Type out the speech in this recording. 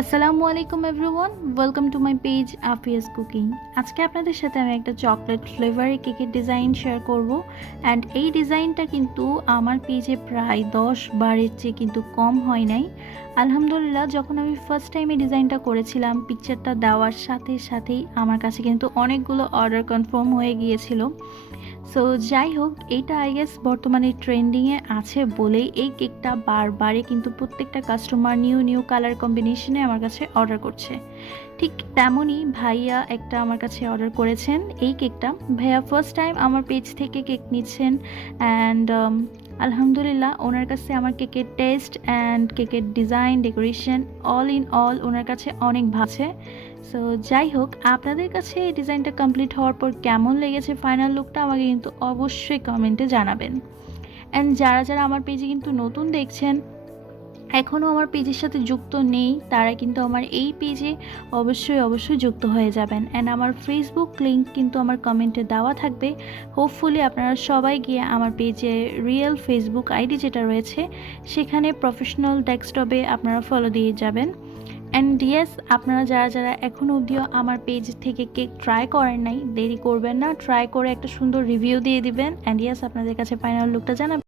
আসসালামু আলাইকুম everyone, welcome to my page আফিয়াস cooking. আজকে আপনাদের সাথে আমি একটা চকলেট ফ্লেভারের কেকের ডিজাইন শেয়ার করব। অ্যান্ড এই ডিজাইনটা কিন্তু আমার পেজে প্রায় 10-12 চেয়ে কিন্তু কম হয় নাই। আলহামদুলিল্লাহ, যখন আমি ফার্স্ট টাইম এই ডিজাইনটা করেছিলাম, পিকচারটা দেওয়ার সাথে সাথেই আমার কাছে কিন্তু অনেকগুলো অর্ডার কনফার্ম হয়ে গিয়েছিল। সো যাই হোক, এইটা আই গেস বর্তমানে ট্রেন্ডিংয়ে আছে বলেই এই কেকটা বারবারই কিন্তু প্রত্যেকটা কাস্টমার নিউ নিউ কালার কম্বিনেশনে আমার কাছে অর্ডার করছে। ঠিক তেমনই ভাইয়া একটা আমার কাছে অর্ডার করেছেন এই কেকটা। ভাইয়া ফার্স্ট টাইম আমার পেজ থেকে কেক নিচ্ছেন। অ্যান্ড আলহামদুলিল্লাহ, ওনার কাছে আমার কেকের টেস্ট অ্যান্ড কেকের design decoration all in all ওনার কাছে অনেক ভাছে। সো যাই হোক, আপনাদের কাছে এই ডিজাইনটা কমপ্লিট হওয়ার পর কেমন লেগেছে ফাইনাল লুকটা আমাকে কিন্তু অবশ্যই কমেন্টে জানাবেন। অ্যান্ড যারা যারা আমার পেজে কিন্তু নতুন দেখছেন, এখনও আমার পেজের সাথে যুক্ত নেই, তারা কিন্তু আমার এই পেজে অবশ্যই যুক্ত হয়ে যাবেন। অ্যান্ড আমার ফেসবুক লিঙ্ক কিন্তু আমার কমেন্টে দেওয়া থাকবে। হোপফুলি আপনারা সবাই গিয়ে আমার পেজে রিয়েল ফেসবুক আইডি যেটা রয়েছে সেখানে প্রফেশনাল ডেস্কটপে আপনারা ফলো দিয়ে যাবেন। অ্যান্ড ইয়েস, আপনারা যারা যারা এখনও অবধিও আমার পেজ থেকে কেক ট্রাই করেন নাই, দেরি করবেন না, ট্রাই করে একটা সুন্দর রিভিউ দিয়ে দিবেন। অ্যান্ড ইয়েস, আপনাদের কাছে ফাইনাল লুকটা জানাবেন।